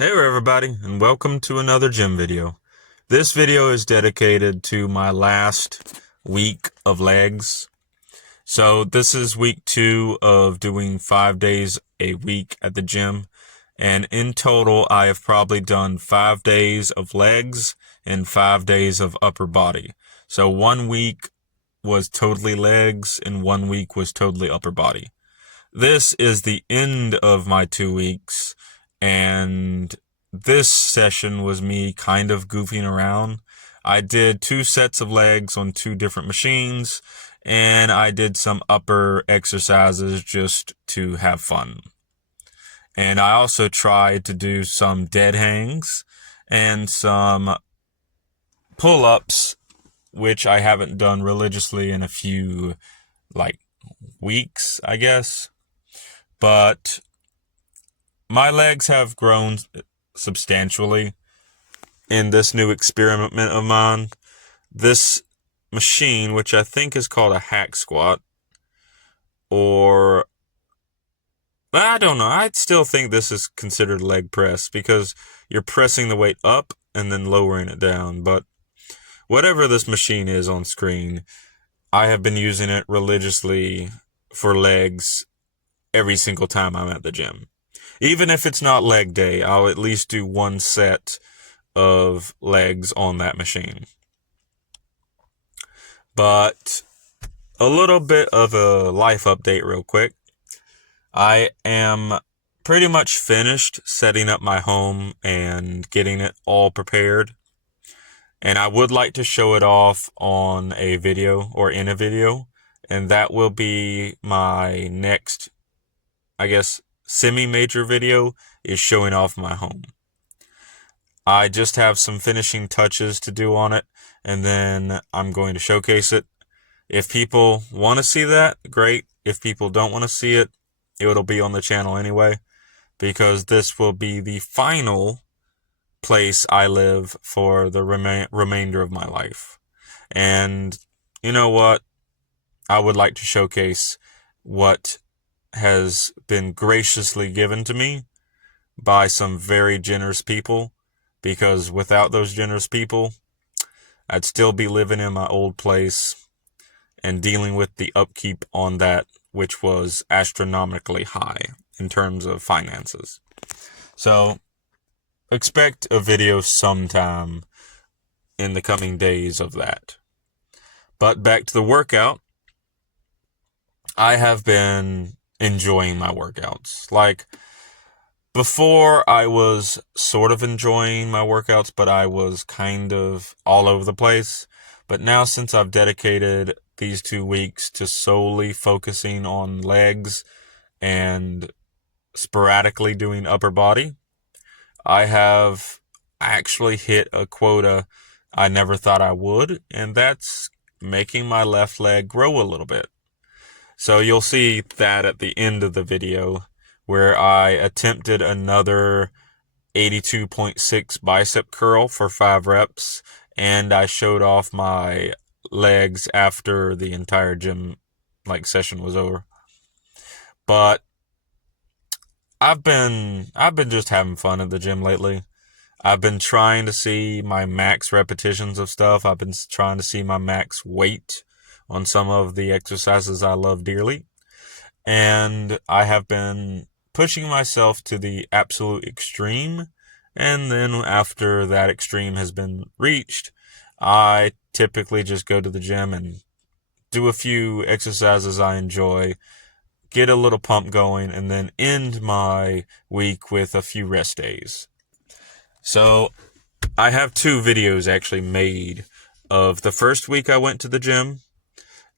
Hey there everybody, and welcome to another gym video. This video is dedicated to my last week of legs. So this is week 2 of doing 5 days a week at the gym. And in total, I have probably done 5 days of legs and 5 days of upper body. So 1 week was totally legs and 1 week was totally upper body. This is the end of my 2 weeks, and this session was me kind of goofing around. I did 2 sets of legs on 2 different machines, and I did some upper exercises just to have fun. And I also tried to do some dead hangs and some pull-ups, which I haven't done religiously in a few, weeks, I guess. But my legs have grown substantially in this new experiment of mine. This machine, which I think is called a hack squat, or I don't know. I still think this is considered leg press because you're pressing the weight up and then lowering it down. But whatever this machine is on screen, I have been using it religiously for legs every single time I'm at the gym. Even if it's not leg day, I'll at least do 1 set of legs on that machine. But a little bit of a life update real quick. I am pretty much finished setting up my home and getting it all prepared. And I would like to show it off on a video or in a video. And that will be my next, I guess, semi-major video, is showing off my home. I just have some finishing touches to do on it, and then I'm going to showcase it. If people want to see that, great. If people don't want to see it, it'll be on the channel anyway, because this will be the final place I live for the remainder of my life. And you know what? I would like to showcase what has been graciously given to me by some very generous people, because without those generous people, I'd still be living in my old place and dealing with the upkeep on that, which was astronomically high in terms of finances. So expect a video sometime in the coming days of that. But back to the workout. I have been enjoying my workouts. Like, before I was sort of enjoying my workouts, but I was kind of all over the place. But now, since I've dedicated these 2 weeks to solely focusing on legs and sporadically doing upper body, I have actually hit a quota I never thought I would, and that's making my left leg grow a little bit. So you'll see that at the end of the video, where I attempted another 82.6 bicep curl for 5 reps, and I showed off my legs after the entire gym session was over. But I've been just having fun at the gym lately. I've been trying to see my max repetitions of stuff. I've been trying to see my max weight on some of the exercises I love dearly. And I have been pushing myself to the absolute extreme. And then after that extreme has been reached, I typically just go to the gym and do a few exercises I enjoy, get a little pump going, and then end my week with a few rest days. So I have 2 videos actually made of the first week I went to the gym,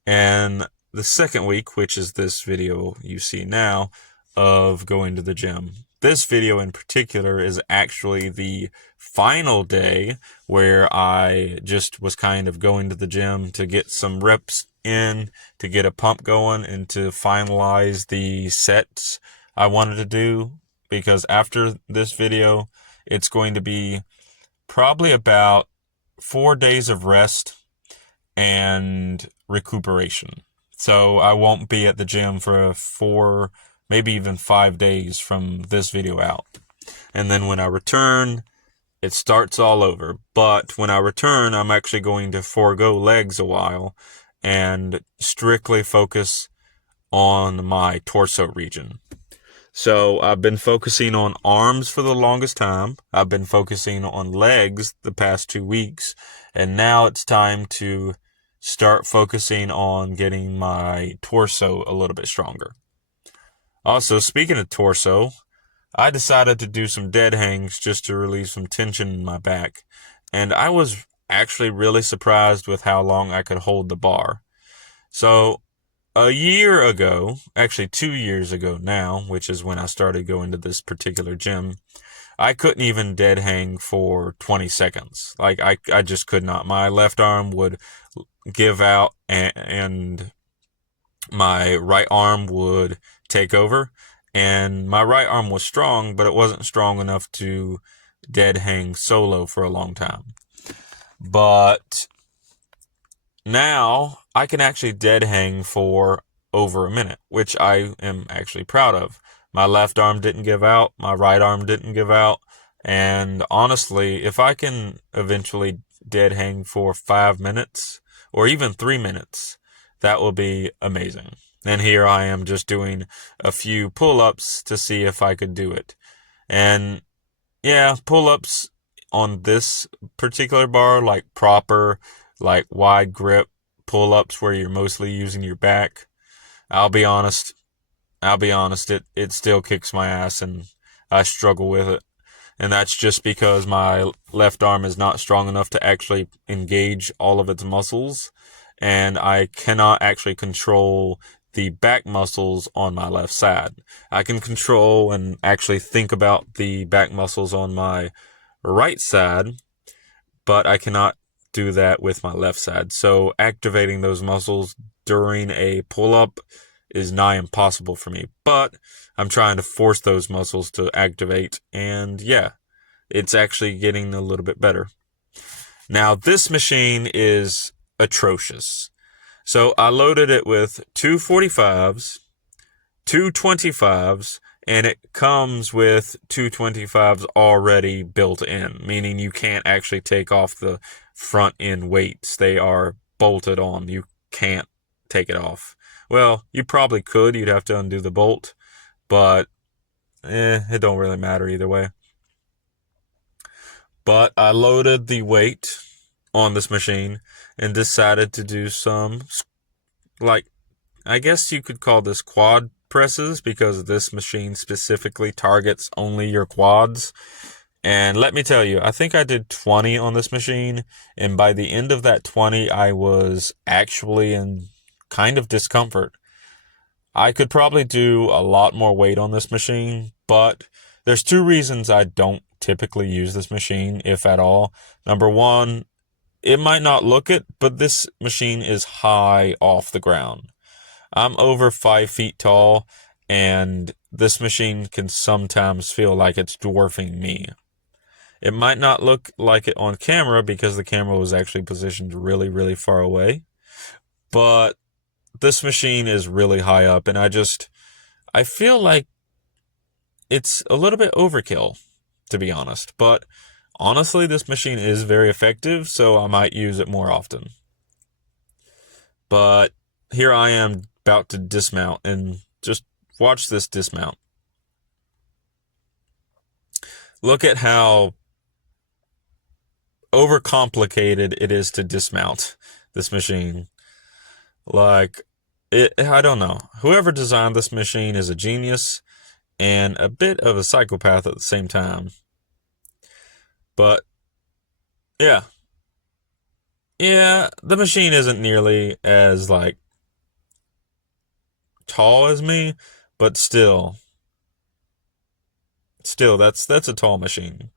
and the second week, which is this video you see now, of going to the gym. This video in particular is actually the final day where I just was kind of going to the gym to get some reps in, to get a pump going, and to finalize the sets I wanted to do. Because after this video, it's going to be probably about 4 days of rest and recuperation. So I won't be at the gym for 4, maybe even 5 days from this video out. And then when I return, it starts all over. But when I return, I'm actually going to forego legs a while and strictly focus on my torso region. So I've been focusing on arms for the longest time. I've been focusing on legs the past 2 weeks. And now it's time to start focusing on getting my torso a little bit stronger. Also, speaking of torso, I decided to do some dead hangs just to relieve some tension in my back. And I was actually really surprised with how long I could hold the bar. So a year ago, actually 2 years ago now, which is when I started going to this particular gym, I couldn't even dead hang for 20 seconds. Like, I just could not. My left arm would give out and my right arm would take over. And my right arm was strong, but it wasn't strong enough to dead hang solo for a long time. But now I can actually dead hang for over a minute, which I am actually proud of. My left arm didn't give out, my right arm didn't give out, and honestly, if I can eventually dead hang for 5 minutes or even 3 minutes, that will be amazing. And here I am just doing a few pull-ups to see if I could do it. And yeah, pull-ups on this particular bar, like proper, like wide grip pull-ups where you're mostly using your back, I'll be honest, it still kicks my ass and I struggle with it. And that's just because my left arm is not strong enough to actually engage all of its muscles, and I cannot actually control the back muscles on my left side. I can control and actually think about the back muscles on my right side, but I cannot do that with my left side. So activating those muscles during a pull-up is nigh impossible for me, but I'm trying to force those muscles to activate, and yeah, it's actually getting a little bit better. Now, this machine is atrocious. So I loaded it with two 45s, two 25s, and it comes with two 25s already built in, meaning you can't actually take off the front end weights. They are bolted on. You can't take it off. Well, you probably could. You'd have to undo the bolt, but it don't really matter either way. But I loaded the weight on this machine and decided to do some, like, I guess you could call this quad presses, because this machine specifically targets only your quads. And let me tell you, I think I did 20 on this machine, and by the end of that 20, I was actually in kind of discomfort. I could probably do a lot more weight on this machine, but there's two reasons I don't typically use this machine, if at all. Number one, it might not look it, but this machine is high off the ground. I'm over 5 feet tall, and this machine can sometimes feel like it's dwarfing me. It might not look like it on camera because the camera was actually positioned really, really far away, but this machine is really high up, and I feel like it's a little bit overkill, to be honest. But honestly, this machine is very effective, so I might use it more often. But here I am about to dismount, and just watch this dismount. Look at how overcomplicated it is to dismount this machine. Like, I don't know. Whoever designed this machine is a genius and a bit of a psychopath at the same time. But yeah, the machine isn't nearly as like tall as me, but still that's a tall machine.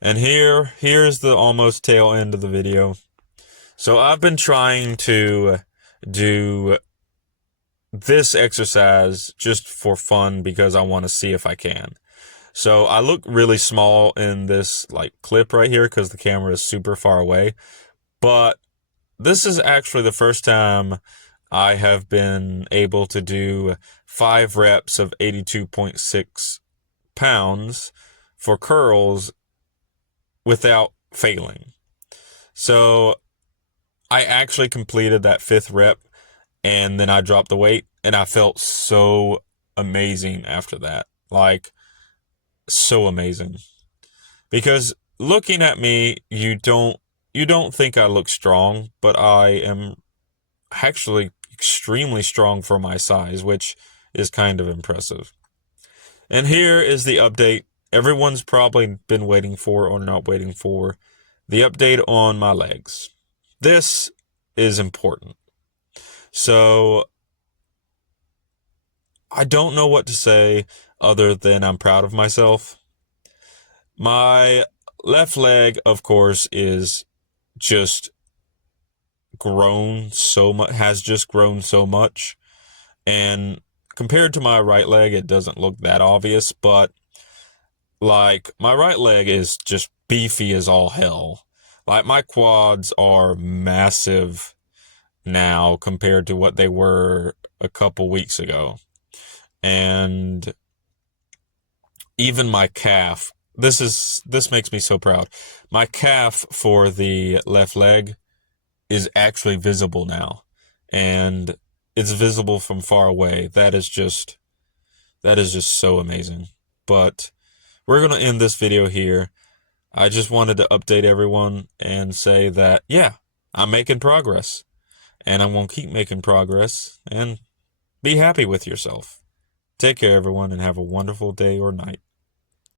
And here's the almost tail end of the video. So I've been trying to do this exercise just for fun because I want to see if I can. So I look really small in this like clip right here because the camera is super far away, but this is actually the first time I have been able to do 5 reps of 82.6 pounds for curls without failing. So I actually completed that 5th rep, and then I dropped the weight, and I felt so amazing after that. Like, so amazing. Because looking at me, you don't think I look strong, but I am actually extremely strong for my size, which is kind of impressive. And here is the update everyone's probably been waiting for or not waiting for. The update on my legs. This is important. So I don't know what to say other than I'm proud of myself. My left leg, of course, is just grown so much, has just grown so much. And compared to my right leg, it doesn't look that obvious, but like my right leg is just beefy as all hell. Like my quads are massive now compared to what they were a couple weeks ago. And even my calf, this makes me so proud. My calf for the left leg is actually visible now, and it's visible from far away. That is just so amazing. But we're going to end this video here. I just wanted to update everyone and say that, yeah, I'm making progress, and I'm going to keep making progress, and be happy with yourself. Take care, everyone, and have a wonderful day or night.